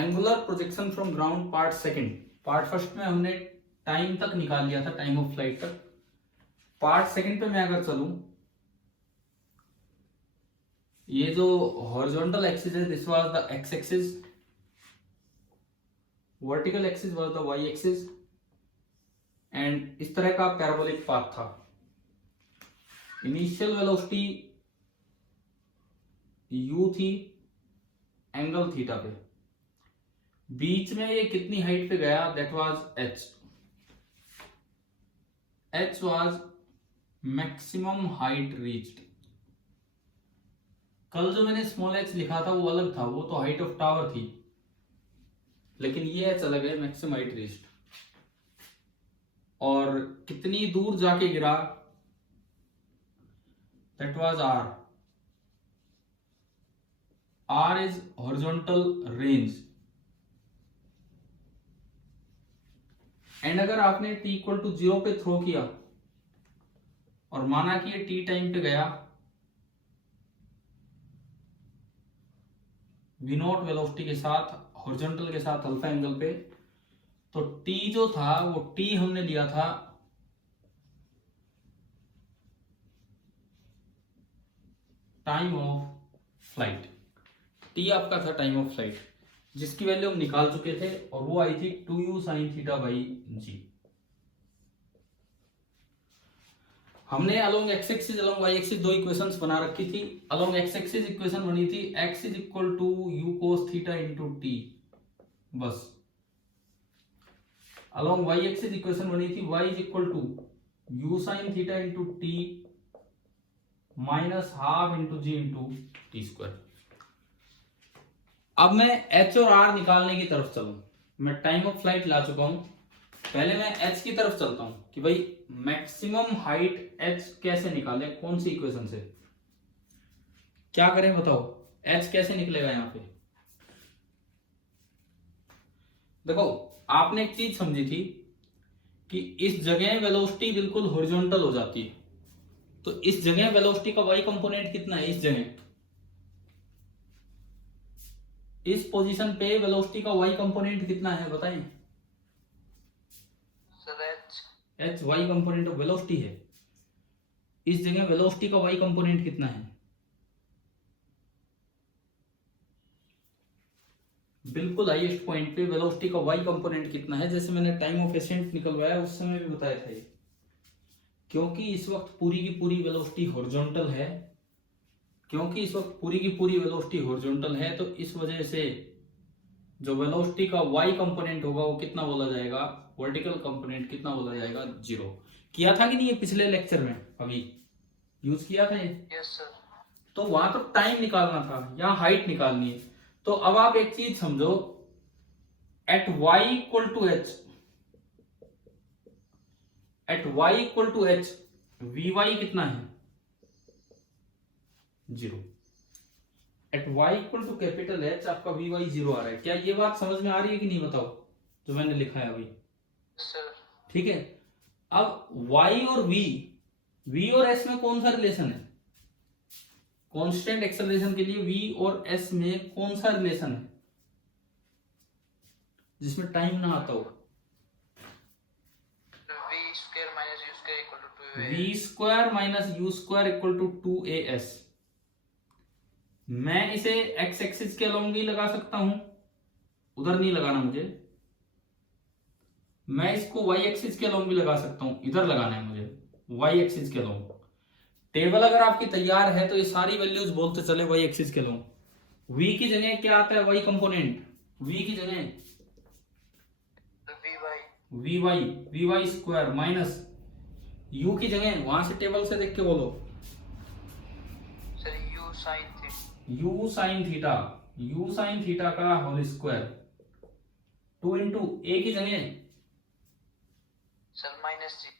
Angular projection from ground part second. Part first में हमने time तक निकाल लिया था, टाइम ऑफ फ्लाइट तक। पार्ट सेकंड पे मैं अगर चलूं, ये जो हॉरिजॉन्टल एक्सिस है this was the X axis, vertical axis was the Y axis, and इस तरह का पैराबोलिक पाथ था। इनिशियल वेलोसिटी u थी एंगल थीटा पे, बीच में ये कितनी हाइट पे गया, that was h। h was maximum height reached. कल जो मैंने स्मॉल h लिखा था वो अलग था, वो तो हाइट ऑफ टावर थी, लेकिन ये h अलग है, मैक्सिमम हाइट रीच्ड। और कितनी दूर जाके गिरा, that was r। r is horizontal range. And अगर आपने t इक्वल टू 0 पे थ्रो किया और माना कि ये t टाइम पे गया v नॉट वेलोसिटी के साथ, हॉरिजॉन्टल के साथ अल्फा एंगल पे, तो t जो था वो t हमने लिया था टाइम ऑफ फ्लाइट। t आपका था टाइम ऑफ फ्लाइट, जिसकी वैल्यू हम निकाल चुके थे, और वो आई थी 2u sin theta by g। हमने along X axis along Y axis दो इक्वेशंस बना रखी थी। अलोंग एक्स एक्सिस इक्वेशन बनी थी x is equal to u cos theta into t, बस। अलोंग वाई एक्सिस इक्वेशन बनी थी y is equal to u sine theta into t minus half into g into t square. अब मैं h और r निकालने की तरफ चलूं। मैं टाइम ऑफ फ्लाइट ला चुका हूं, पहले मैं h की तरफ चलता हूं कि भाई मैक्सिमम हाइट h कैसे निकाले, कौन सी इक्वेशन से, क्या करें बताओ, h कैसे निकलेगा यहां पे। देखो आपने एक चीज समझी थी कि इस जगह वेलोसिटी बिल्कुल हॉरिजॉन्टल हो जाती है, तो इस जगह वेलोसिटी का y कंपोनेंट कितना है, इस जगह, इस पोजीशन पे वेलोसिटी का y कंपोनेंट कितना है बताएं। h y component of velocity है, इस जगह वेलोसिटी का y कंपोनेंट कितना है, बिल्कुल हाईएस्ट पॉइंट पे वेलोसिटी का y कंपोनेंट कितना है, जैसे मैंने टाइम ऑफ एसेंट निकलवाया उस समय भी बताया था ये। क्योंकि इस वक्त पूरी की पूरी वेलोसिटी हॉरिजॉन्टल है, क्योंकि इस वक्त पूरी की पूरी वेलोसिटी हॉरिजॉन्टल है, तो इस वजह से जो वेलोसिटी का y कंपोनेंट होगा वो कितना बोला जाएगा, वर्टिकल कंपोनेंट कितना बोला जाएगा, 0। किया था कि नहीं ये पिछले लेक्चर में, अभी यूज किया था ये। Yes sir. तो वहां तो टाइम निकालना था, यहाँ हाइट निकालनी है। तो अब आप एक चीज समझो, at y equal to h, at y equal to h vy कितना है, 0। At y equal to capital H आपका vy 0 आ रहा है। क्या ये बात समझ में आ रही है कि नहीं बताओ, जो मैंने लिखा है अभी, सर ठीक है। अब y और v और s में कौन सा रिलेशन है, कांस्टेंट एक्सेलरेशन के लिए v और s में कौन सा रिलेशन है जिसमें टाइम ना आता हो, v square minus u square equal to 2a। v square minus u square equal to 2as। मैं इसे x एक्सिस के अलोंग भी लगा सकता हूं, उधर नहीं लगाना मुझे। मैं इसको y एक्सिस के अलोंग भी लगा सकता हूं, इधर लगाना है मुझे, y एक्सिस के अलोंग। टेबल अगर आपकी तैयार है तो ये सारी वैल्यूज बोलते चले y एक्सिस के अलोंग। v की जगह क्या आता है, y कंपोनेंट, v की जगह vy स्क्वायर माइनस u की जगह, वहां से टेबल से देख के बोलो, sir u sin theta. u sine theta का होल स्क्वायर 2 इंटू a की जगह सर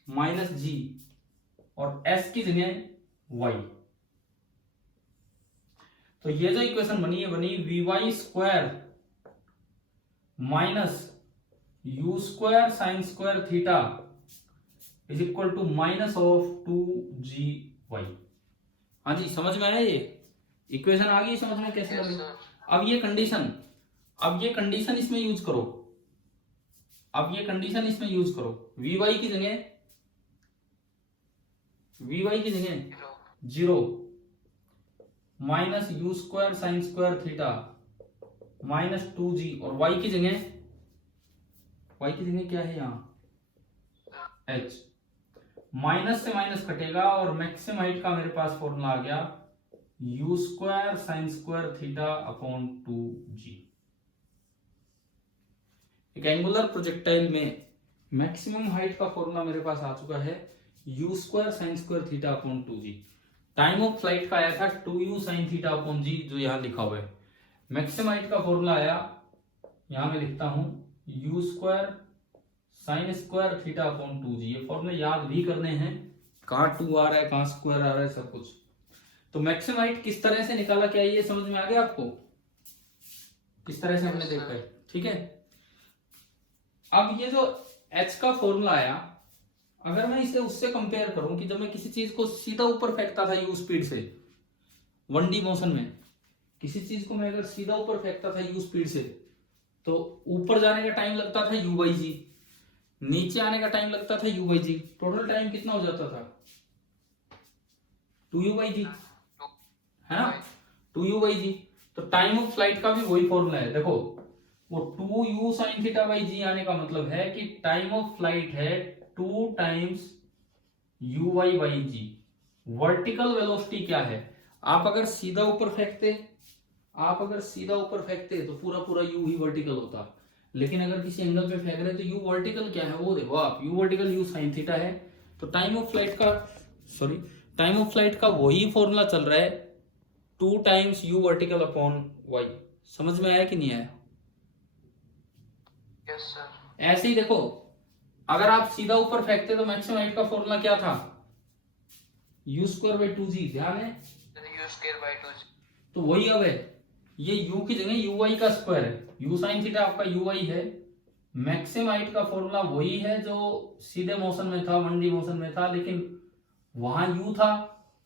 माइनस जी, और s की जगह y। तो ये जो इक्वेशन बनी है, बनी vy square minus u square sine square theta is equal to minus of 2gy। हाँ जी, समझ में आया, ये इक्वेशन आ गई समझ में कैसे लगी। अब ये कंडीशन अब ये कंडीशन इसमें यूज करो, अब ये कंडीशन इसमें यूज करो, वी वाई की जगह zero minus u square sine square theta minus 2g, और y की जगह क्या है यहाँ h, माइनस से माइनस कटेगा और मैक्सिमम हाइट का मेरे पास फॉर्मूला आ गया you square sine square theta upon 2g। एक एंगुलर प्रोजेक्टाइल में मैक्सिमम हाइट का फॉर्मूला मेरे पास आ चुका है u square sine square theta upon 2g। Time of flight का आया था 2u sine theta upon g, जो यहां लिखा हुआ है। मैक्सिमम हाइट का फॉर्मूला आया, यहां मैं लिखता हूं you square sine square theta upon 2g। ये फॉर्मूले याद भी करने हैं, कहां 2 आ रहा है कहां स्क्वायर आ रहा है सब कुछ। तो मैक्सिमम हाइट किस तरह से निकाला, क्या ये समझ में आ गया आपको, किस तरह से हमने देखा है, ठीक है। अब ये जो h का फॉर्मूला आया, अगर मैं इसे उससे कंपेयर करूं कि जब मैं किसी चीज को सीधा ऊपर फेंकता था यू स्पीड से 1D मोशन में, किसी चीज को मैं अगर सीधा ऊपर फेंकता था यू स्पीड से, तो ऊपर जाने का टाइम लगता था u बाई जी, नीचे आने का टाइम लगता था u by g. Total time कितना हो जाता था 2u बाई जी, है ना, 2u बाई जी। तो टाइम ऑफ फ्लाइट का भी वही फॉर्मूला है, देखो वो 2u साइन थीटा बाई जी आने का मतलब है कि टाइम ऑफ फ्लाइट है 2 times u y by g. Vertical velocity क्या है, आप अगर सीधा ऊपर फेंकते तो पूरा पूरा u ही वर्टिकल होता, लेकिन अगर किसी एंगल पे फेंक रहे तो u वर्टिकल क्या है वो देखो आप, u vertical u sine theta है। तो टाइम ऑफ फ्लाइट का वही फॉर्मूला चल रहा है 2 times u vertical upon y। समझ में आया कि नहीं आया? Yes sir. ऐसे ही देखो, अगर आप सीधा ऊपर फेंकते तो मैक्सिमम हाइट का फॉर्मूला क्या था u स्क्वायर बाई 2g, ध्यान है, यू स्क्वायर बाय 2g। तो वही अब है, ये u की जगह u y का स्क्वायर है, u साइन थीटा आपका u y है। मैक्सिमम हाइट का फॉर्मूला वही है जो सीधे मोशन में था 1D मोशन में था, लेकिन वहां u था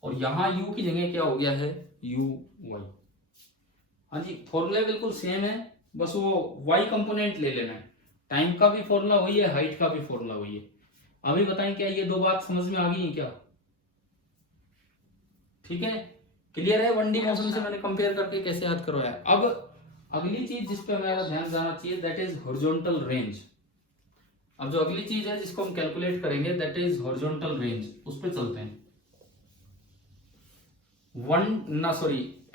और यहां u की जगह क्या हो गया है u y। हाँ जी, फॉर्मूला बिल्कुल सेम है, बस वो y कंपोनेंट ले लेना है। टाइम का भी फॉर्मूला वही है, हाइट का भी फॉर्मूला वही है। अभी बताएं क्या ये दो बात समझ में आ गई है क्या? ठीक है, क्लियर है? 1D मोशन से मैंने कंपेयर करके कैसे याद करवाया। अब अगली चीज जिस पे हमारा ध्यान जाना चाहिए दैट इज हॉरिजॉन्टल रेंज। अब जो अगली चीज है जिसको हम कैलकुलेट करेंगे दैट इज हॉरिजॉन्टल रेंज, उस पे चलते हैं।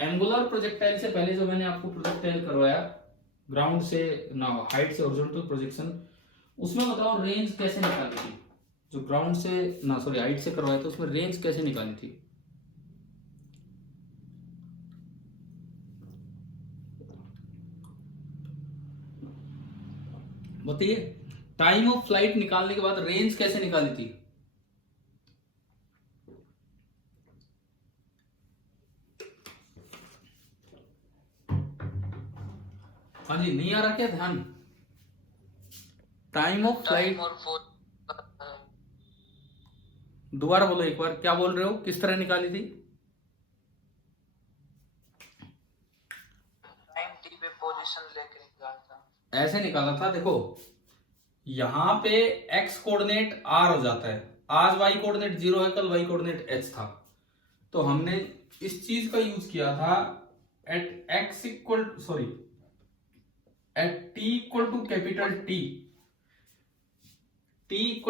एंगुलर प्रोजेक्टाइल से पहले जो मैंने आपको प्रोजेक्टाइल करवाया ग्राउंड से हाइट से हॉरिजॉन्टल प्रोजेक्शन, उसमें बताओ रेंज कैसे निकाली थी? जो ग्राउंड से हाइट से करवाया था उसमें रेंज कैसे निकाली थी? बताइए, टाइम ऑफ फ्लाइट निकालने के बाद रेंज कैसे निकाली थी? हाँ जी, नहीं आ रहा क्या ध्यान? टाइम ऑफ फ्लाइट, दोबारा बोलो एक बार, क्या बोल रहे हो, किस तरह निकाली थी? टाइम टी पे पोजीशन लेके निकाला था। ऐसे निकाला था, देखो यहां पे x कोऑर्डिनेट r हो जाता है, आज y कोऑर्डिनेट 0 है, कल y कोऑर्डिनेट h था, तो हमने इस चीज का यूज किया था at t equal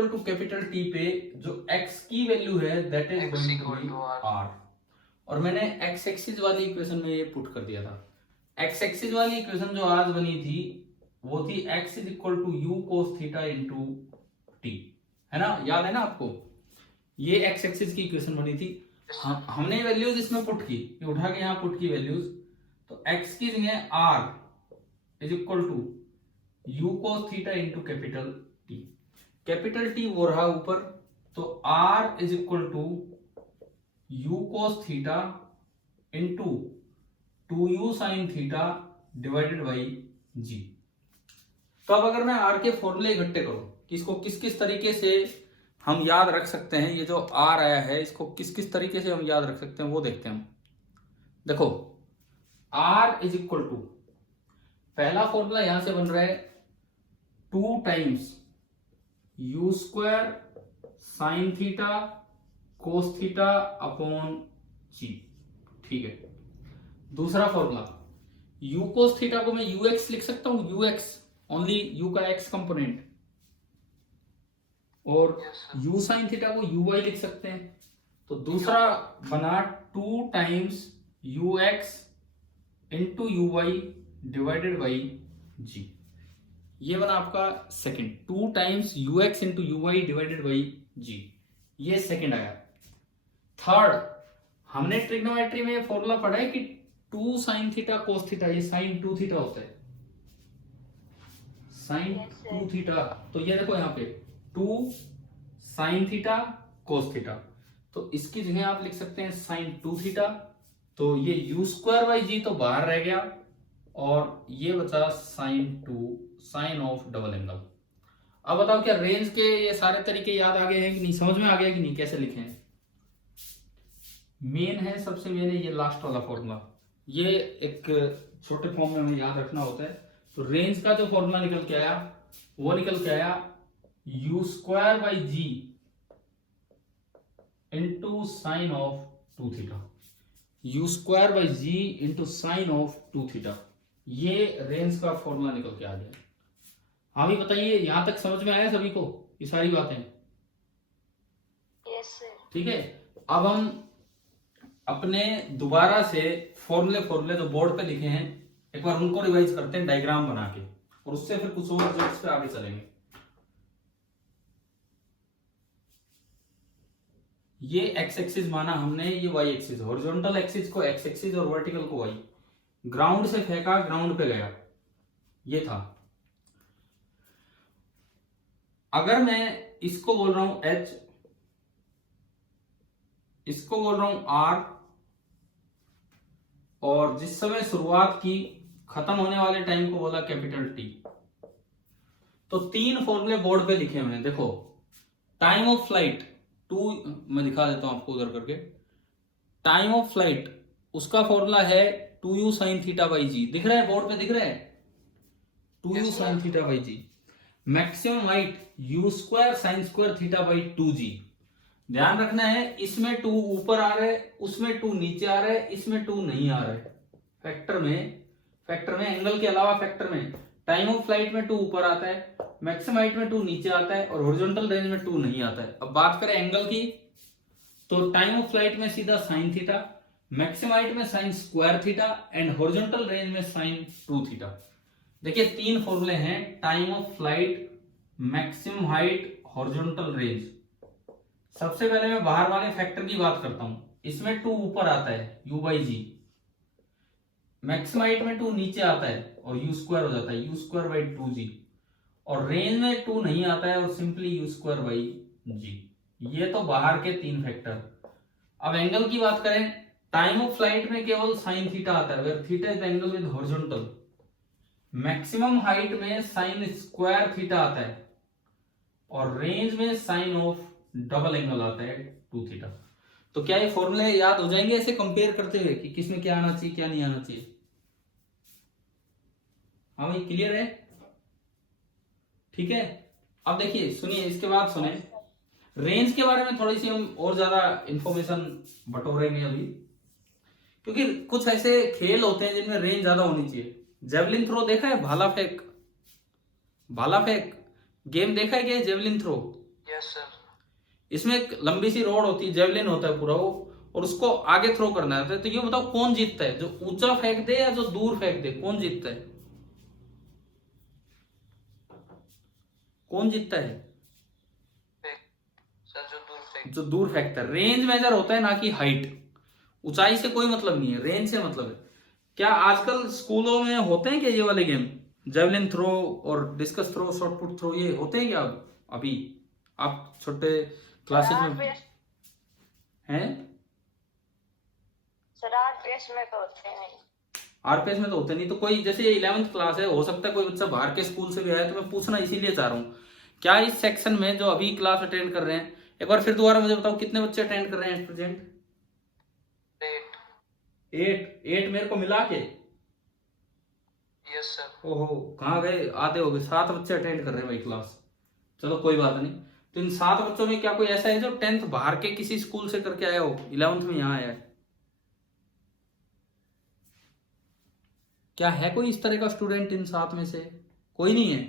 to capital T पे जो x की वैल्यू है that is going to be r, और मैंने x एक्सिस वाली इक्वेशन में ये पुट कर दिया था। x एक्सिस वाली इक्वेशन जो आज बनी थी वो थी x is equal to u cos theta into t, है ना, याद है ना आपको? ये x एक्सिस की इक्वेशन बनी थी, हमने वैल्यूज इसमें पुट की, उठा के यहाँ पुट की वैल्यूज, तो x की जगह r is equal to u cos theta into capital T. Capital T वो रहा ऊपर, तो r is equal to u cos theta into 2u sine theta divided by g. तो अब अगर मैं r के फॉर्मूले इकट्ठे करूं कि इसको किस किस तरीके से हम याद रख सकते हैं, ये जो r आया है इसको किस किस तरीके से हम याद रख सकते हैं वो देखते हैं हम। देखो r इज इक्वल टू, पहला फॉर्मूला यहां से बन रहा है 2 times u square sine theta cos theta upon g. ठीक है, दूसरा फॉर्मूला यू कोस थीटा को मैं यू एक्स लिख सकता हूं, यू एक्स ओनली यू का एक्स कंपोनेंट, और Yes, sir. U sine theta को यू वाई लिख सकते हैं। तो दूसरा बना 2 times u x into u y divided by g. ये बना आपका second, 2 times u x into u y divided by g, ये सेकंड आया। थर्ड, हमने ट्रिग्नोमेट्री में फॉर्मूला पढ़ा है कि 2 साइन थीटा कोस थीटा, ये साइन 2 थीटा होता है, साइन 2 थीटा। तो ये देखो यहाँ पे 2 साइन थीटा कोस थीटा, तो इसकी जगह आप लिख सकते हैं साइन 2 थीटा। तो ये यू स्क्वायर बाई जी तो बाहर रह गया, और ये बचा sine 2 sine of double angle. अब बताओ क्या रेंज के ये सारे तरीके याद आ गए हैं कि नहीं, समझ में आ गया कि नहीं, कैसे लिखे हैं? मेन है, सबसे मेन है ये लास्ट वाला फॉर्मूला, ये एक छोटे फॉर्म में हमें याद रखना होता है। तो रेंज का जो फॉर्मूला निकल के आया वो निकल के आया u square by g into sine of 2 theta, u square by g into sine of 2 theta, ये रेंज का फॉर्मूला निकल के आ गया। हाँ भी बताइए, यहां तक समझ में आया सभी को ये सारी बातें? Yes sir. ठीक है, अब हम अपने दोबारा से फॉर्मूले जो बोर्ड पे लिखे हैं एक बार उनको रिवाइज करते हैं डायग्राम बना के, और उससे फिर कुछ और रिजल्ट्स पे आगे चलेंगे। ये एक्स एक्सिस माना हमने, ये वाई एक्सिस, हॉरिजॉन्टल एक्सिस को एक्स एक्सिस और वर्टिकल को वाई। ग्राउंड से फेंका, ग्राउंड पे गया, ये था। अगर मैं इसको बोल रहा हूं एच, इसको बोल रहा हूं आर, और जिस समय शुरुआत की खत्म होने वाले टाइम को बोला कैपिटल टी, तो 3 फॉर्मूले बोर्ड पे लिखे हुए हैं। देखो, टाइम ऑफ फ्लाइट 2, मैं दिखा देता हूं आपको उधर करके। टाइम ऑफ फ्लाइट उसका फॉर्मूला है 2u साइन थीटा बाई जी, दिख रहा है बोर्ड पे, दिख रहा है 2u sine theta by g. Maximum height u square sine square theta by 2g। ध्यान रखना है, इसमें 2 ऊपर आ रहा है, उसमें 2 नीचे आ रहा है, इसमें 2 नहीं आ रहा है। फैक्टर में एंगल के अलावा फैक्टर में टाइम ऑफ फ्लाइट में 2 ऊपर आता है, मैक्सिमम हाइट में 2 नीचे आता है, और हॉरिजॉन्टल रेंज में 2 नहीं आता है। अब बात करें एंगल की, तो टाइम ऑफ फ्लाइट में सीधा साइन थीटा, मैक्सिमम हाइट में sine square theta, and horizontal range में साइन 2 थीटा। देखिए 3 फॉर्मूले हैं, time of flight, maximum height, horizontal range. सबसे पहले मैं बाहर वाले फैक्टर की बात करता हूं, इसमें 2 ऊपर आता है u by g, maximum height में 2 नीचे आता है और u स्क्वायर हो जाता है u स्क्वायर बाई 2g, और रेंज में 2 नहीं आता है और simply u square by g. ये तो बाहर के 3 फैक्टर। अब एंगल की बात करें, टाइम ऑफ फ्लाइट में केवल साइन थीटा आता है, where theta is angle with horizontal. Maximum height में साइन स्क्वायर थीटा आता है, और रेंज में साइन ऑफ डबल एंगल आता है 2 थीटा। तो क्या ये फॉर्मूले याद हो जाएंगे ऐसे कंपेयर करते हुए कि किसमें क्या आना चाहिए क्या नहीं आना चाहिए? हाँ भाई, क्लियर है? ठीक है, अब देखिए सुनिए, इसके बाद सुने, रेंज के बारे में थोड़ी सी हम और ज्यादा इंफॉर्मेशन बटोरेंगे अभी, क्योंकि कुछ ऐसे खेल होते हैं जिनमें रेंज ज्यादा होनी चाहिए। जेवलिन थ्रो देखा है? भाला फेंक गेम देखा है क्या? Javelin throw, yes sir. इसमें एक लंबी सी रोड होती है, जेवलिन होता है पूरा वो, और उसको आगे थ्रो करना है। तो ये बताओ कौन जीतता है, जो ऊंचा फेंक दे या जो दूर फेंक दे, कौन जीतता है? कौन जीतता है? सर जो दूर फेंक, जो दूर फेंकता है। रेंज मेजर होता है ना कि हाइट, ऊंचाई से कोई मतलब नहीं है, रेंज से मतलब है। क्या आजकल स्कूलों में होते हैं क्या ये वाले गेम, जेवलिन थ्रो और discus throw, short put throw, ये होते हैं क्या अभी आप छोटे क्लासेस में हैं? सर आरपीएस में तो होते हैं नहीं। आरपीएस में तो होते नहीं, तो कोई जैसे ये 11th क्लास है, हो सकता है कोई बच्चा बाहर के स्कूल से भी आया, तो मैं पूछना इसीलिए चाह रहा हूँ, क्या इस सेक्शन में जो अभी क्लास अटेंड कर रहे हैं, एक बार फिर दोबारा मुझे बताओ कितने बच्चे अटेंड कर रहे हैं प्रेजेंट? 8। 8 मेरे को मिला के? Yes sir. ओहो, कहाँ गए, आते हो गए, 7 बच्चे अटेंड कर रहे हैं भाई क्लास। चलो कोई बात नहीं। तो इन 7 बच्चों में क्या कोई ऐसा है जो 10th बाहर के किसी स्कूल से करके आया हो, 11th में यहाँ आया है? क्या है कोई इस तरह का स्टूडेंट इन 7 में से? कोई नहीं है।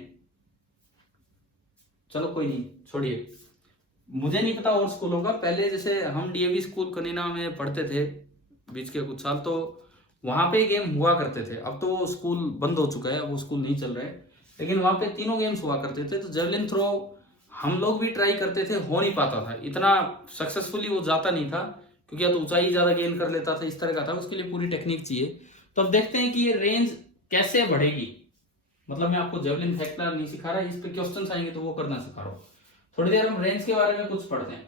चलो कोई नहीं, छोड़िए। मुझे नहीं पता और स्कूलों का। पहले जैसे हम डीएवी स्कूल कनीना में पढ़ते थे बीच के कुछ साल, तो वहां पे गेम हुआ करते थे। अब तो वो स्कूल बंद हो चुका है, अब वो स्कूल नहीं चल रहा है, लेकिन वहां पे तीनों गेम्स हुआ करते थे। तो जेवलिन थ्रो हम लोग भी ट्राई करते थे, हो नहीं पाता था इतना सक्सेसफुली, वो जाता नहीं था, क्योंकि या तो ऊंचाई ज्यादा गेन कर लेता था, इस तरह का था। उसके लिए पूरी टेक्निक चाहिए। तो अब देखते हैं कि ये रेंज कैसे बढ़ेगी। मतलब मैं आपको जेवलिन फेंकना नहीं सिखा रहा, इस पे क्वेश्चंस आएंगे तो वो करना सिखा रहा हूँ। थोड़ी देर हम रेंज के बारे में कुछ पढ़ते हैं।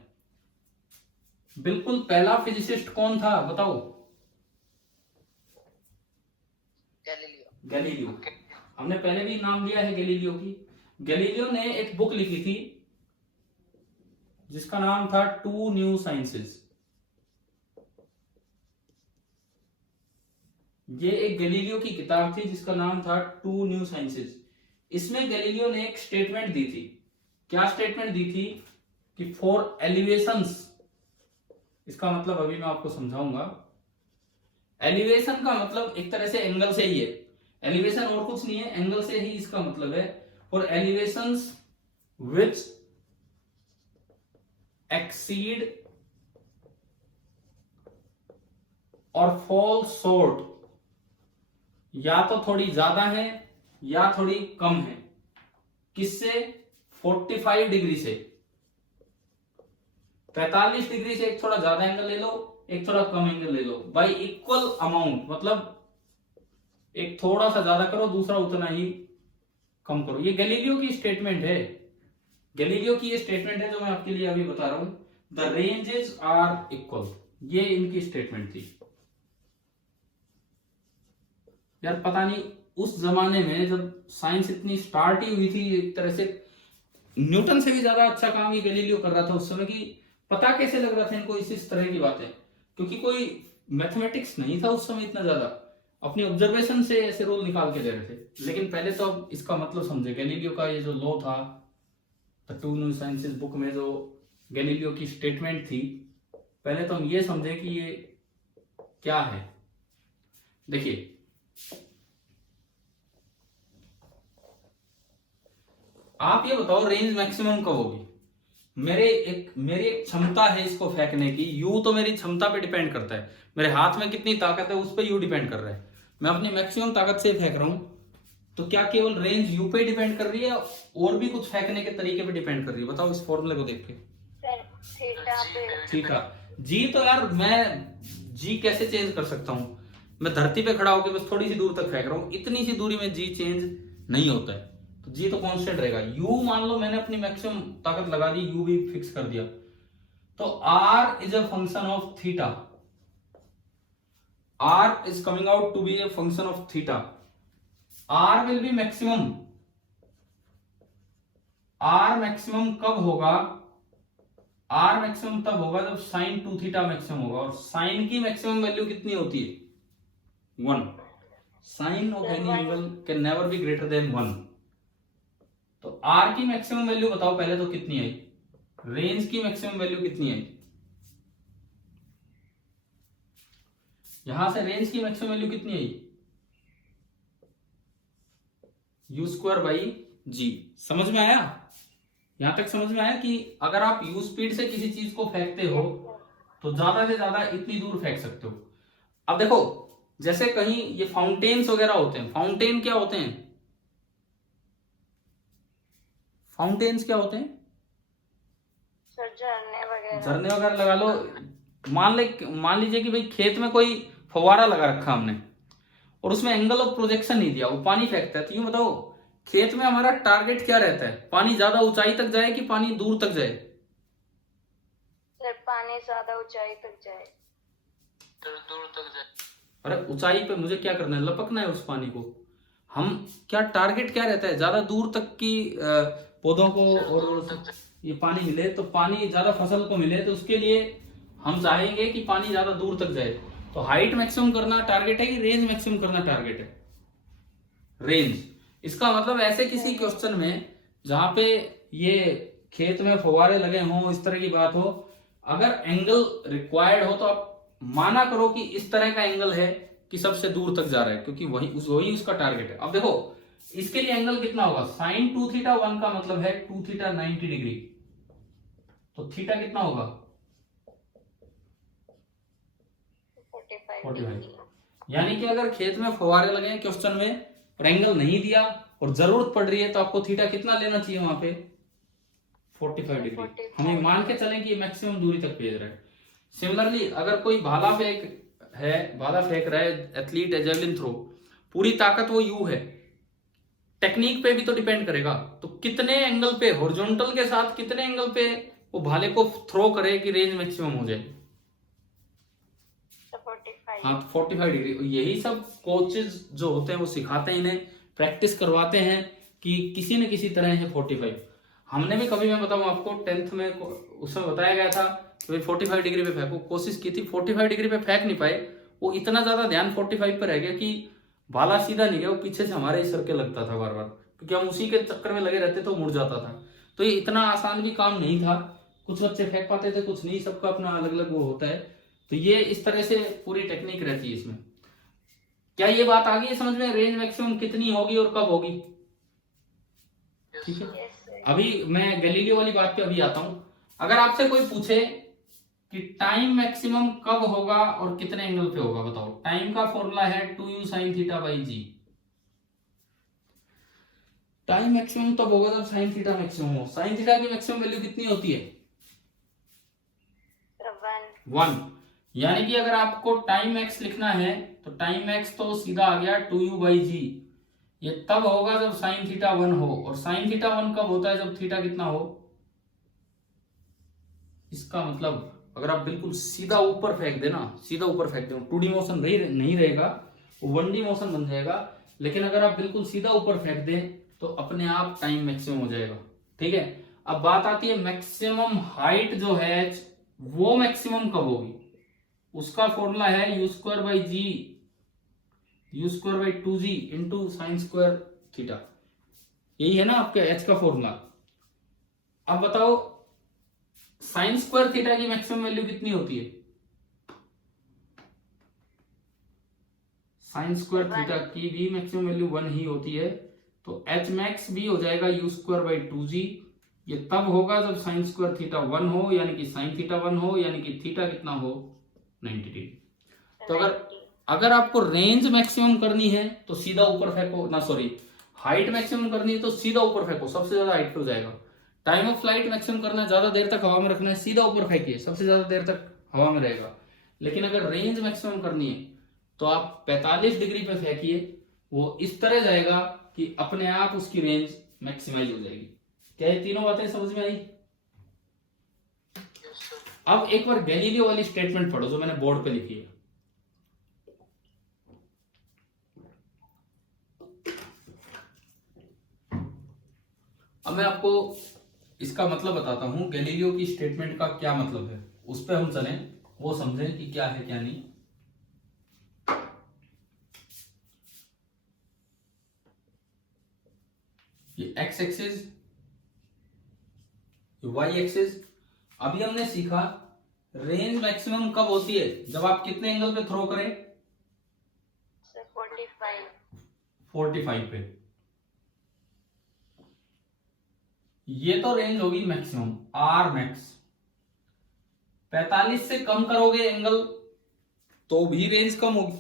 बिल्कुल पहला फिजिसिस्ट कौन था बताओ? गैलीलियो। गैलीलियो। हमने पहले भी नाम लिया है गैलीलियो की। गैलीलियो ने एक बुक लिखी थी जिसका नाम था टू न्यू साइंसेस। ये एक गैलीलियो की किताब थी जिसका नाम था टू न्यू साइंसेस। इसमें गैलीलियो ने एक स्टेटमेंट दी थी। क्या स्टेटमेंट दी थी? कि फॉर एलिवेशंस, इसका मतलब अभी मैं आपको समझाऊंगा। एलिवेशन का मतलब एक तरह से एंगल से ही है। एलिवेशन और कुछ नहीं है, एंगल से ही इसका मतलब है। फॉर एलिवेशंस विच एक्सीड और फॉल शॉर्ट, या तो थोड़ी ज्यादा है या थोड़ी कम है। किससे? 45 डिग्री से। 45 डिग्री से एक थोड़ा ज्यादा एंगल ले लो, एक थोड़ा कम एंगल ले लो, बाय इक्वल अमाउंट। मतलब एक थोड़ा सा ज्यादा करो, दूसरा उतना ही कम करो। ये गैलीलियो की स्टेटमेंट है। गैलीलियो की ये स्टेटमेंट है जो मैं आपके लिए अभी बता रहा हूं। द रेंजेस आर इक्वल, ये इनकी स्टेटमेंट थी। यार पता नहीं उस जमाने में जब साइंस इतनी स्टार्ट ही हुई थी, एक तरह से न्यूटन से भी ज्यादा अच्छा काम ये गैलीलियो कर रहा था उस समय, की पता कैसे लग रहा था इनको इस तरह की बातें, क्योंकि कोई मैथमेटिक्स नहीं था उस समय इतना ज्यादा। अपनी ऑब्जर्वेशन से ऐसे रूल निकाल के दे रहे थे। लेकिन पहले तो अब इसका मतलब समझे। गैलीलियो का ये जो लॉ था, the two new sciences book में जो गैलीलियो की स्टेटमेंट थी, पहले तो हम ये समझे कि ये क्या है। देखिए, आप ये बताओ रेंज मैक्सिमम कब होगी? मेरी एक क्षमता है इसको फेंकने की, यू तो मेरी क्षमता पे डिपेंड करता है। मेरे हाथ में कितनी ताकत है उस पर यू डिपेंड कर रहा है। मैं अपनी मैक्सिमम ताकत से फेंक रहा हूं, तो क्या केवल रेंज यू पे डिपेंड कर रही है और भी कुछ फेंकने के तरीके पे डिपेंड कर रही है? बताओ इस फॉर्मूले को देख के। थीटा पे। थीटा। जी तो यार मैं जी कैसे चेंज कर सकता हूं? मैं धरती पे खड़ा होकर बस थोड़ी सी दूर तक फेंक रहा हूं, इतनी सी दूरी में जी चेंज नहीं होता है, तो जी तो कांस्टेंट रहेगा। यू मान लो मैंने अपनी मैक्सिमम ताकत लगा दी, यू भी फिक्स कर दिया, तो r is a function of theta. R is coming out to be a function of theta. R will be maximum. R maximum कब होगा? आर मैक्सिमम तब होगा जब साइन 2 थीटा मैक्सिमम होगा। और साइन की मैक्सिमम वैल्यू कितनी होती है? 1। Sine of any angle can never be greater than 1। तो आर की मैक्सिमम वैल्यू बताओ पहले तो कितनी आई? रेंज की मैक्सिमम वैल्यू कितनी आई? यहां से रेंज की मैक्सिमम वैल्यू कितनी आई? यू स्क्वायर बाई जी। समझ में आया? यहां तक समझ में आया कि अगर आप यू स्पीड से किसी चीज को फेंकते हो तो ज्यादा से ज्यादा इतनी दूर फेंक सकते हो। अब देखो, जैसे कहीं ये फाउंटेन्स वगैरह होते हैं। फाउंटेन क्या होते हैं? फाउंटेन्स क्या होते हैं? झरने वगैरह लगा लो। मान लीजिए कि भाई खेत में कोई फव्वारा लगा रखा हमने और उसमें एंगल ऑफ प्रोजेक्शन नहीं दिया, वो पानी फेंकता है। तो यूं बताओ खेत में हमारा टारगेट क्या रहता है? पानी ज्यादा ऊंचाई तक जाए कि पानी दूर तक जाए? पानी ज्यादा ऊंचाई तक जाए। दूर तक जाए। अरे ऊंचाई पे मुझे क्या करना है? लपकना है उस पानी को। हम क्या टारगेट क्या रहता है? ज्यादा दूर तक की पौधों को और ये पानी मिले, तो पानी ज्यादा फसल को मिले, तो उसके लिए हम चाहेंगे कि पानी ज्यादा दूर तक जाए। तो हाइट मैक्सिमम करना टारगेट है कि रेंज मैक्सिमम करना टारगेट है? रेंज। इसका मतलब ऐसे किसी क्वेश्चन में जहां पे ये खेत में फव्वारे लगे हों, इस तरह की बात हो, अगर एंगल रिक्वायर्ड हो तो आप माना करो कि इस तरह का एंगल है कि सबसे दूर तक जा रहा है, क्योंकि वही उसका टारगेट है। अब देखो इसके लिए एंगल कितना होगा, साइन 2 थीटा 1 का मतलब है 2 थीटा 90 डिग्री, तो थीटा कितना होगा 45। यानी कि अगर खेत में फव्वारे लगे हैं क्वेश्चन में और एंगल नहीं दिया और जरूरत पड़ रही है तो आपको थीटा कितना लेना चाहिए वहां पे 45 डिग्री। हमें मान के चलें कि ये मैक्सिमम दूरी तक भेज रहा है। सिमिलरली अगर कोई भाला फेंक रहा है एथलीट है, जेवलिन थ्रो, पूरी ताकत वो यू है, टेक्निक पे भी तो डिपेंड करेगा, तो कितने एंगल पे हॉरिजॉन्टल के साथ कितने एंगल पे वो भाले को थ्रो करे कि रेंज मैक्सिमम हो जाए। हाँ, 45 डिग्री। यही सब कोचेज जो होते हैं वो सिखाते हैं, इन्हें प्रैक्टिस करवाते हैं कि किसी न किसी तरह है 45। हमने भी कभी, मैं बताऊं आपको, 10th में उसमें बताया गया था कि भाई 45 डिग्री पे फेंको, कोशिश की थी, 45 डिग्री पे फेंक नहीं पाए, वो इतना ज्यादा ध्यान 45 पे रह गया कि भाला सीधा नहीं गया, वो पीछे से हमारे ही सर के लगता था बार बार, क्योंकि हम उसी के चक्कर में लगे रहते तो मुड़ जाता था। तो ये इतना आसान भी काम नहीं था, कुछ बच्चे फेंक पाते थे, कुछ नहीं, सबका अपना अलग अलग वो होता है। तो ये इस तरह से पूरी टेक्निक रहती है इसमें। क्या ये बात आ गई है समझ में, रेंज मैक्सिमम कितनी होगी और कब होगी? ठीक है, अभी मैं गैलीलियो वाली बात पे अभी आता हूं। अगर आपसे कोई पूछे कि टाइम मैक्सिमम कब होगा और कितने एंगल पे होगा, बताओ। टाइम का फॉर्मूला है 2u sin theta by g. Time maximum तब होगा जब साइन थीटा मैक्सिमम हो। साइन थीटा की मैक्सिमम वैल्यू कितनी होती है 1। यानी कि अगर आपको टाइम एक्स लिखना है तो टाइम एक्स तो सीधा आ गया 2u बाई जी। ये तब होगा जब साइन थीटा 1 हो, और साइन थीटा 1 कब होता है, जब थीटा कितना हो। इसका मतलब अगर आप बिल्कुल सीधा ऊपर फेंक देना, सीधा ऊपर फेंक दो, 2D मोशन नहीं रहेगा, वो 1D मोशन बन जाएगा। लेकिन अगर आप बिल्कुल सीधा ऊपर फेंक दें तो अपने आप टाइम मैक्सिमम हो जाएगा। ठीक है, अब बात आती है मैक्सिमम हाइट जो है वो मैक्सिमम कब होगी। उसका फॉर्मूला है u square by g, u square by 2g into sine square theta. यही है ना आपके एच का फॉर्मूला। अब बताओ साइन स्क्वायर थीटा की मैक्सिमम वैल्यू कितनी होती है, साइन स्क्वायर थीटा की भी मैक्सिमम वैल्यू 1 ही होती है। तो एच मैक्स भी हो जाएगा यू स्क्वायर बाई 2g। ये तब होगा जब साइन स्क्वायर थीटा 1 हो, यानी कि साइन थीटा 1 हो, यानी कि थीटा कितना हो 90 डिग्री। तो अगर आपको रेंज मैक्सिमम करनी है तो सीधा ऊपर फेंको ना, सॉरी, हाइट मैक्सिमम करनी है तो सीधा ऊपर फेंको, सबसे ज्यादा हाइट पे हो जाएगा। टाइम ऑफ फ्लाइट मैक्सिमम करना है, ज्यादा देर तक हवा में रखना है, सीधा ऊपर फेंकिए, सबसे ज्यादा देर तक हवा में रहेगा। लेकिन अगर रेंज मैक्सिमम करनी है तो आप 45 डिग्री पे फेंकिए, वो इस तरह जाएगा कि अपने आप उसकी रेंज मैक्सिमाइज हो जाएगी। क्या ये तीनों बातें समझ में आई? अब एक बार गैलीलियो वाली स्टेटमेंट पढ़ो जो मैंने बोर्ड पे लिखी है। अब मैं आपको इसका मतलब बताता हूं, गैलीलियो की स्टेटमेंट का क्या मतलब है, उस पर हम चलें, वो समझें कि क्या है क्या नहीं। ये एक्स एक्सिस, वाई एक्सिस। अभी हमने सीखा रेंज मैक्सिमम कब होती है, जब आप कितने एंगल पे थ्रो करें 45 पे। ये तो रेंज होगी मैक्सिमम, आर मैक्स। 45 से कम करोगे एंगल तो भी रेंज कम होगी,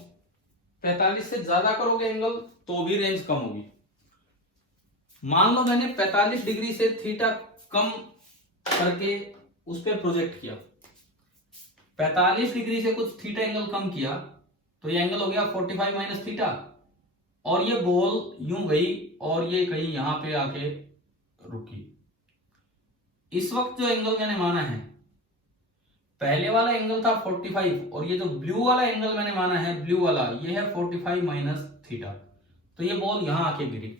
45 से ज्यादा करोगे एंगल तो भी रेंज कम होगी। मान लो मैंने 45 डिग्री से थीटा कम करके उस पर प्रोजेक्ट किया, 45 डिग्री से कुछ थीटा एंगल कम किया, तो ये एंगल हो गया 45 माइनस थीटा, और ये बॉल यूं गई और ये कहीं यहां पे आके रुकी। इस वक्त जो एंगल मैंने माना है, पहले वाला एंगल था 45, और ये जो ब्लू वाला एंगल मैंने माना है, ब्लू वाला, ये है 45 माइनस थीटा। तो ये बॉल यहां आके गिरी।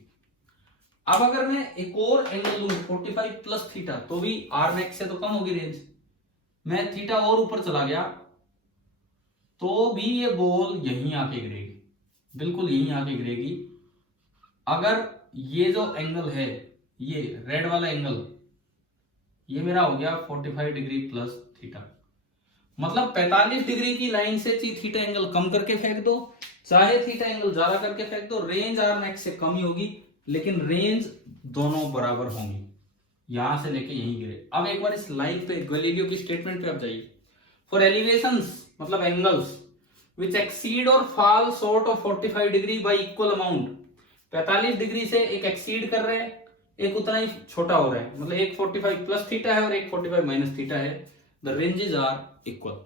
अब अगर मैं एक और एंगल लूं 45 प्लस थीटा, तो भी आर मैक्स से तो कम होगी रेंज। मैं थीटा और ऊपर चला गया तो भी ये बॉल यहीं आके गिरेगी, बिल्कुल यहीं आके गिरेगी। अगर ये जो एंगल है, ये रेड वाला एंगल, ये मेरा हो गया 45 डिग्री प्लस थीटा, मतलब 45 डिग्री की लाइन से थीटा एंगल कम करके फेंक दो, चाहे थीटा एंगल ज्यादा करके फेंक दो, रेंज आर मैक्स से कम ही होगी, लेकिन रेंज दोनों बराबर होंगी, यहां से लेके यहीं गिरे। अब एक बार इस लाइन पे, गैलीलियो की स्टेटमेंट पे आप जाइए। फॉर एलिवेशंस मतलब एंगल्स विच एक्सीड और fall short of 45 degree y equal amount, 45 degree से एक एक्सीड कर रहे हैं, एक उतना ही छोटा हो रहा है, मतलब एक 45 प्लस थीटा है और एक 45 माइनस थीटा है, द रेंजेस आर इक्वल।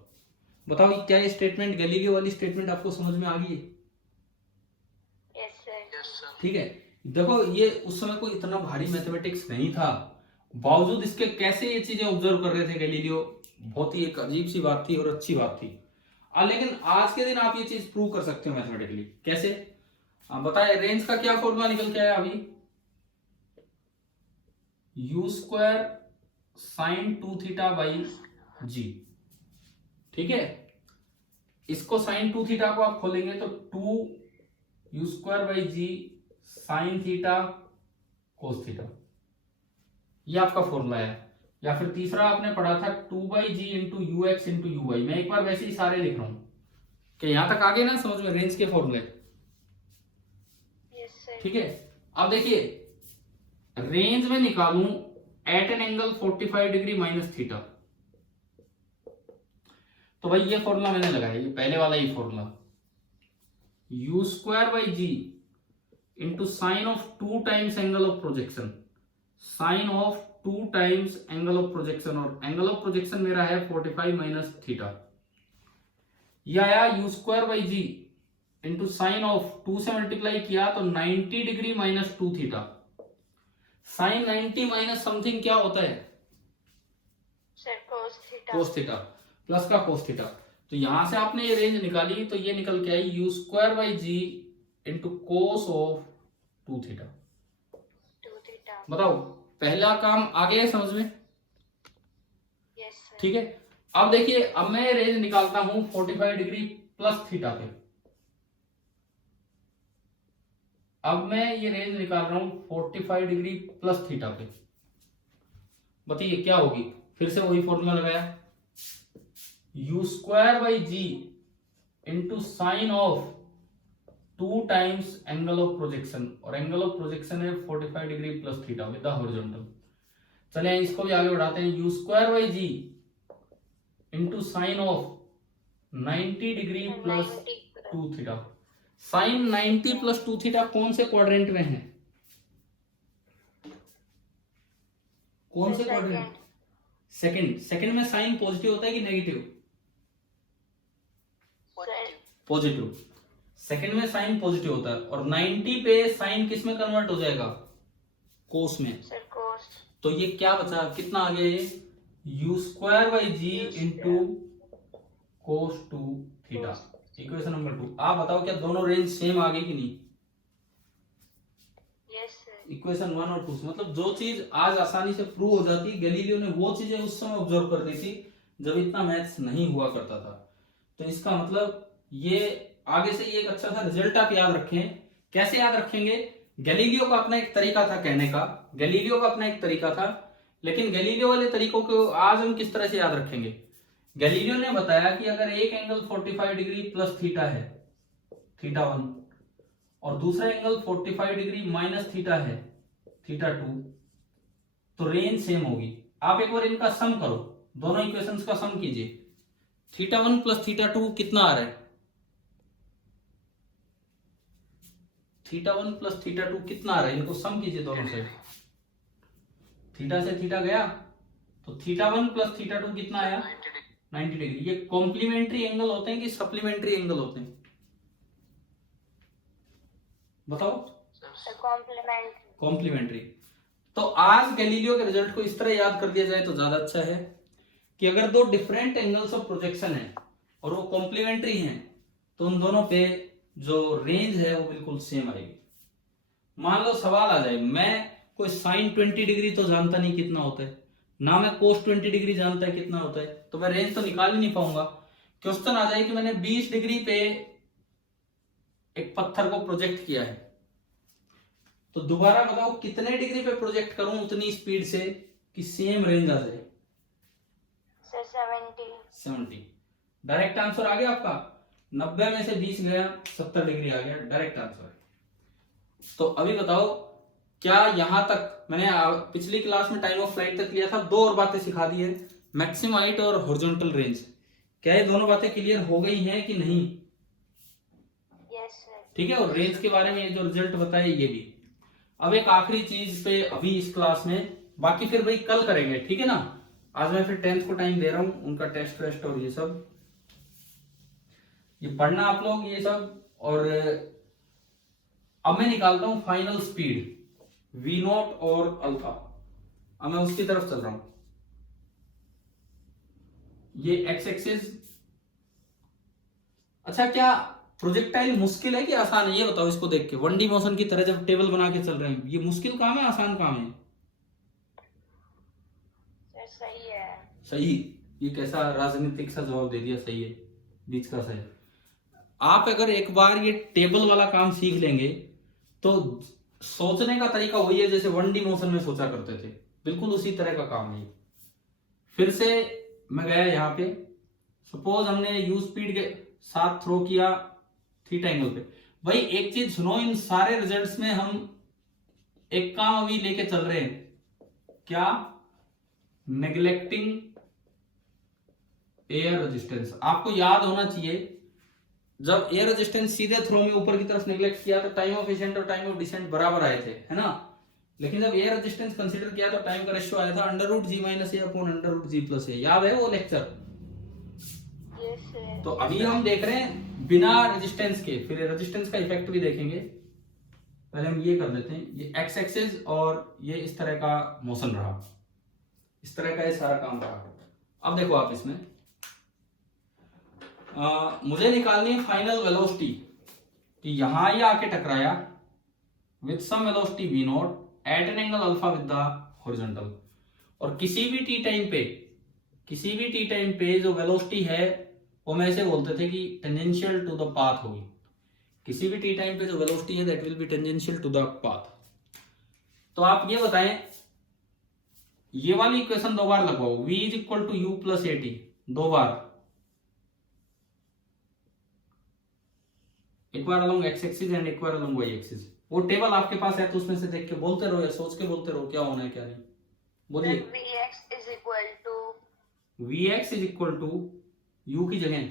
बताओ क्या ये स्टेटमेंट, गैलीलियो वाली स्टेटमेंट आपको समझ में आ गई है? Yes sir. Yes sir. ठीक है, देखो ये उस समय कोई इतना भारी मैथमेटिक्स नहीं था, बावजूद इसके कैसे ये चीजें ऑब्जर्व कर रहे थे गैलीलियो, बहुत ही एक अजीब सी बात थी और अच्छी बात थी। लेकिन आज के दिन आप ये चीज प्रूव कर सकते हो मैथमेटिकली, कैसे? आप बताए, रेंज का क्या फॉर्मूला निकल के आया अभी, u square sine 2 theta by g, ठीक है। इसको साइन 2 थीटा को आप खोलेंगे तो 2 u square by g sine theta cos theta, ये आपका फॉर्मूला है। या फिर तीसरा आपने पढ़ा था 2 by g into u x into u y. मैं एक बार वैसे ही सारे लिख रहा हूं कि यहां तक आगे ना समझ में, रेंज के फॉर्मूले, यस सर। ठीक है। अब देखिए, रेंज में निकालूं at an angle 45 degree minus theta, तो भाई ये फॉर्मूला मैंने लगाया, ये पहले वाला ही formula, u square by g into sine of 2 times angle of projection, sine of 2 times angle of projection, और एंगल ऑफ प्रोजेक्शन मेरा है 45 माइनस थीटा। यह आया u square by g into sine of 2 से मल्टीप्लाई किया तो 90 degree minus 2 theta. Sine 90 minus something क्या होता है sir cos theta. Cos theta, plus का कोस थीटा। तो यहां से आपने ये रेंज निकाली तो ये निकल के आई u square by g into cos of 2 theta. 2 theta. बताओ पहला काम आ गया है समझ में? Yes sir. ठीक है। अब देखिए, अब मैं रेंज निकालता हूं 45 डिग्री प्लस थीटा पे। अब मैं ये रेंज निकाल रहा हूं 45 डिग्री प्लस थीटा पे, बताइए क्या होगी? फिर से वही फॉर्मूला लगाया, u square by g into sine of 2 times angle of projection, और एंगल ऑफ प्रोजेक्शन है 45 degree plus theta with the horizontal. चलिए इसको भी आगे बढ़ाते हैं, u square by g into sine of 90 degree plus 2 theta. Sine 90 plus 2 theta कौन से क्वाड्रेंट में है? कौन से क्वाड्रेंट? सेकंड। सेकंड में साइन पॉजिटिव होता है कि नेगेटिव? पॉजिटिव। सेकंड में साइन पॉजिटिव होता है, और 90 पे साइन किस में कन्वर्ट हो जाएगा? कोस में। Sir cos. तो ये क्या बचा, कितना आ गया ये? U square by g into cos 2 theta, equation number 2। आप बताओ क्या दोनों रेंज सेम आ गई कि नहीं? Yes sir. इक्वेशन 1 और 2 से, मतलब जो चीज आज आसानी से प्रूव हो जाती, गैलीलियो ने वो चीजें उस समय ऑब्जर्व कर दी थी जब इतना मैथ्स नहीं हुआ करता था। तो इसका मतलब ये आगे से ये एक अच्छा सा रिजल्ट आप याद रखें। कैसे याद रखेंगे? गैलीलियो का अपना एक तरीका था कहने का, गैलीलियो का अपना एक तरीका था, लेकिन गैलीलियो वाले तरीकों को आज हम किस तरह से याद रखेंगे? गैलीलियो ने बताया कि अगर एक एंगल 45 डिग्री प्लस थीटा है, थीटा 1, और दूसरा एंगल 45 डिग्री माइनस थीटा है, थीटा 2, तो रेंज सेम होगी। आप एक बार इनका सम करो, दोनों इक्वेशंस का सम कीजिए। थीटा 1 प्लस थीटा 2 कितना आ रहा है? थीटा 1 प्लस थीटा 2 कितना आ रहा है? इनको सम कीजिए दोनों से। थीटा से थीटा गया तो थीटा 1 प्लस थीटा 2 कितना आया? 90 डिग्री। ये कॉम्प्लीमेंट्री एंगल होते हैं कि सप्लीमेंट्री एंगल होते हैं? बताओ। कॉम्प्लीमेंट्री। कॉम्प्लीमेंट्री। तो आज गैलीलियो के रिजल्ट को इस तरह याद कर दिया जाए तो ज्यादा अच्छा है कि अगर दो डिफरेंट एंगल्स ऑफ प्रोजेक्शन है और वो कॉम्प्लीमेंट्री हैं तो उन दोनों पे जो रेंज है वो बिल्कुल सेम आएगी। मान लो सवाल आ जाए, मैं कोई साइन 20 डिग्री तो जानता नहीं कितना होता है, ना मैं कोस 20 डिग्री जानता है कितना होता है, तो मैं रेंज तो निकाल ही नहीं पाऊंगा। क्वेश्चन आ जाए कि मैंने 20 डिग्री पे एक पत्थर को प्रोजेक्ट किया है, तो दोबारा बताओ कितने डिग्री पे प्रोजेक्ट करूं उतनी स्पीड से कि सेम रेंज आ जाए? सर 70. 70। डायरेक्ट आंसर आ गया आपका। 90 में से 20 गया, 70 डिग्री आ गया, डायरेक्ट आंसर। तो अभी बताओ, क्या यहां तक मैंने पिछली क्लास में टाइम ऑफ फ्लाइट तक लिया था, दो और बातें सिखा दी है, मैक्सिमम हाइट और हॉरिजॉन्टल रेंज। क्या ये दोनों बातें क्लियर हो गई हैं कि नहीं? Yes sir. ठीक है, और रेंज के बारे में ये जो रिजल्ट बताए ये भी। अब एक आखिरी चीज पे अभी इस क्लास में, बाकी फिर भाई कल करेंगे, ठीक है ना। आज मैं फिर 10th को टाइम दे रहा हूं, उनका टेस्ट वेस्ट और ये सब ये पढ़ना आप लोग ये सब। और अब मैं निकालता हूं फाइनल स्पीड वी नॉट और अल्फा। अब मैं उसकी तरफ चल रहा हूं। ये एक्स एक्सिस। अच्छा, क्या प्रोजेक्टाइल मुश्किल है कि आसान है? ये बताओ इसको देख के, 1D मोशन की तरह जब टेबल बना के चल रहे हैं, ये मुश्किल काम है आसान काम है? सर सही है. सही। ये कैसा राजनीतिक सा जवाब दे दिया, सही है, बीच का सही। आप अगर एक बार ये टेबल वाला काम सीख लेंगे तो सोचने का तरीका वही है जैसे 1D मोशन में सोचा करते थे, बिल्कुल उसी तरह का काम है। फिर से मैं गया यहाँ पे, सपोज हमने यू स्पीड के साथ थ्रो किया थीटा एंगल पे। भाई एक चीज सुनो, इन सारे रिजल्ट्स में हम एक काम अभी लेके चल रहे हैं, क्या? Neglecting air resistance. आपको याद होना चाहिए, जब एयर रेजिस्टेंस सीधे थ्रो में ऊपर की तरफ नेग्लेक्ट किया तो टाइम ऑफ एसेंट और टाइम ऑफ डिसेंट बराबर आए थे, है ना। लेकिन जब एयर रेजिस्टेंस कंसीडर किया तो टाइम का रेशियो आया था √g - a upon √g + a। याद है वो लेक्चर? Yes sir. तो अभी हम देख रहे हैं बिना रेजिस्टेंस के, फिर रेजिस्टेंस का इफेक्ट भी देखेंगे। पहले हम ये कर लेते हैं, ये एक्स एक्सिस और ये इस तरह का मोशन रहा, इस तरह का ये सारा काम रहा। अब देखो आप इसमें मुझे निकालनी है फाइनल वेलोसिटी कि यहां ये आके टकराया with some velocity v not at an angle alpha with the horizontal. और किसी भी टी टाइम पे जो वेलोसिटी है वो मैं ऐसे बोलते थे कि टेंजेंशियल टू द पाथ होगी। किसी भी टी टाइम पे जो वेलोसिटी है that will be tangential to the path. तो आप ये बताएं, ये वाली इक्वेशन दो बार लगवाओ, v = u + at, दो बार, एक बार अलोंग एक्स एक्सिस एंड एक बार अलोंग वाई एक्सिस। वो टेबल आपके पास है तो उसमें से देख के बोलते रहो या सोच के बोलते रहो क्या होना है क्या नहीं। बोलिए। Vx Vx = u की जगह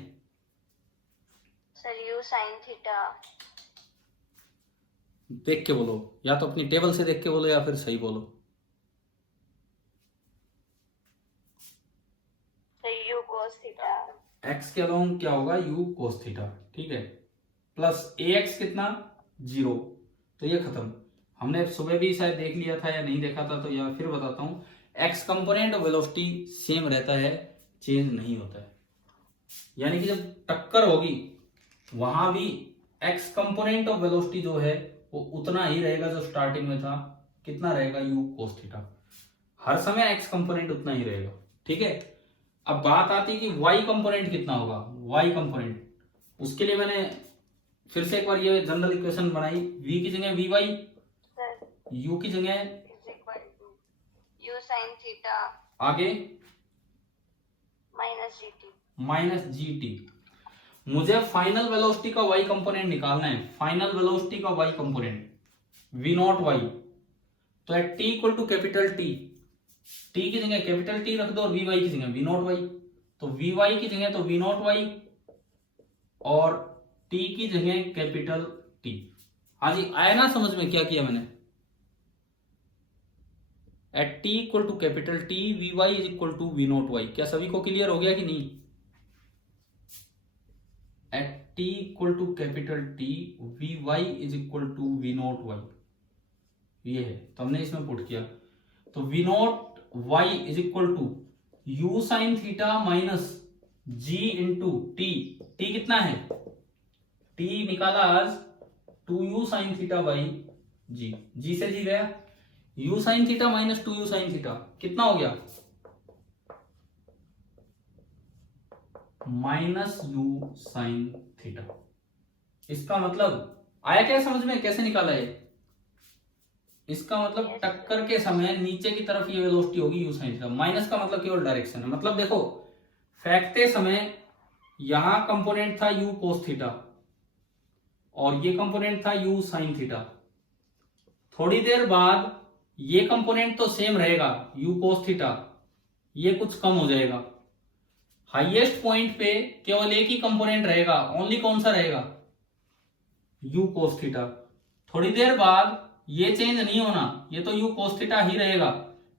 सर u sin थीटा. देख के बोलो, या तो अपनी टेबल से देख के बोलो या फिर सही बोलो। Sir u cos theta. x के अलोंग क्या होगा? u cos थीटा, ठीक है, प्लस ax कितना? 0। तो ये खत्म। हमने सुबह भी शायद देख लिया था या नहीं देखा था, तो या फिर बताता हूं, x component of velocity same रहता है, चेंज नहीं होता है। यानी कि जब टक्कर होगी वहां भी x कंपोनेंट ऑफ वेलोसिटी जो है वो उतना ही रहेगा जो स्टार्टिंग में था। कितना रहेगा? u cos theta. हर समय x कंपोनेंट उतना ही रहेगा, ठीक है। अब बात आती है कि y कंपोनेंट कितना होगा। y कंपोनेंट, उसके लिए मैंने फिर से एक बार ये जनरल इक्वेशन बनाई, v की जगह vy, सर u की जगह u sin थीटा आगे -gt. मुझे फाइनल वेलोसिटी का y कंपोनेंट निकालना है, फाइनल वेलोसिटी का y कंपोनेंट v0y। तो at t = capital T, t की जगह कैपिटल T रख दो और vy की जगह v0y। तो vy की जगह तो v0y और t की जगह कैपिटल T। हाँ जी, आया ना समझ में क्या किया मैंने? At t = capital T vy = v0y। क्या सभी को क्लियर हो गया कि नहीं? At t = capital T vy = v0y, ये है, तो हमने इसमें पुट किया। तो v0y = u sin theta minus g into t। t कितना है? t निकाला आज 2u sin theta by g, g से g गया, u sin theta minus 2u sin theta कितना हो गया? -u sin theta. इसका मतलब आया क्या समझ में? कैसे निकाला है? इसका मतलब टक्कर के समय नीचे की तरफ ये वेलोसिटी होगी u sin थीटा। माइनस का मतलब केवल डायरेक्शन है, मतलब देखो फेंकते समय यहां कंपोनेंट था u cos थीटा और ये कंपोनेंट था u sin थीटा। थोड़ी देर बाद ये कंपोनेंट तो सेम रहेगा u cos थीटा, ये कुछ कम हो जाएगा। हाईएस्ट पॉइंट पे केवल एक ही कंपोनेंट रहेगा, ओनली कौन सा रहेगा, u cos थीटा। थोड़ी देर बाद ये चेंज नहीं होना, ये तो u cos थीटा ही रहेगा,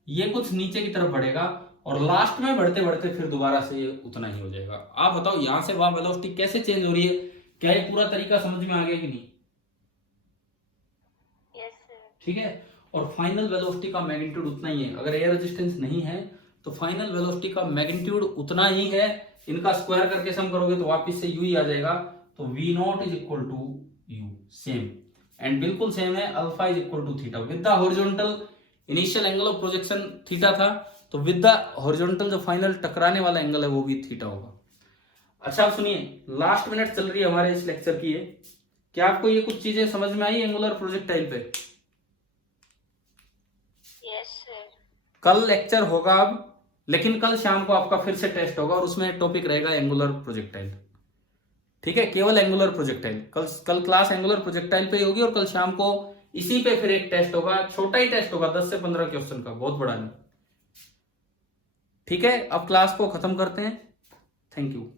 ये कुछ नीचे की तरफ बढ़ेगा और लास्ट में बढ़ते बढ़ते फिर दोबारा से ये उतना ही हो जाएगा। आप बताओ यहां से वहां वेलोसिटी कैसे चेंज हो रही है, क्या ये पूरा तरीका समझ में आ गया कि नहीं? Yes sir. ठीक है। और फाइनल वेलोसिटी का मैग्नीट्यूड उतना ही है। अगर एयर रेजिस्टेंस नहीं है तो फाइनल वेलोसिटी का मैग्नीट्यूड उतना ही है। इनका स्क्वायर करके सम करोगे तो वापस से u ही आ जाएगा। तो v not is equal to u, same and बिल्कुल सेम है। Alpha is equal to theta with the horizontal initial angle of projection theta था, तो विद द हॉरिजॉन्टल जो फाइनल टकराने वाला एंगल है वो भी थीटा होगा। अच्छा अब सुनिए, लास्ट मिनट चल रही है हमारे इस लेक्चर की। क्या आपको ये कुछ चीजें समझ में आई एंगुलर प्रोजेक्टाइल पे? Yes sir. कल लेक्चर होगा अब, लेकिन कल शाम को आपका फिर से टेस्ट होगा और उसमें टॉपिक रहेगा एंगुलर प्रोजेक्टाइल। ठीक है, केवल एंगुलर प्रोजेक्टाइल। कल क्लास एंगुलर प्रोजेक्टाइल पे होगी और कल शाम को इसी पे फिर एक टेस्ट होगा, छोटा ही टेस्ट होगा 10 से 15 क्वेश्चन का, बहुत बड़ा नहीं। ठीक है, अब क्लास को खत्म करते हैं। Thank you.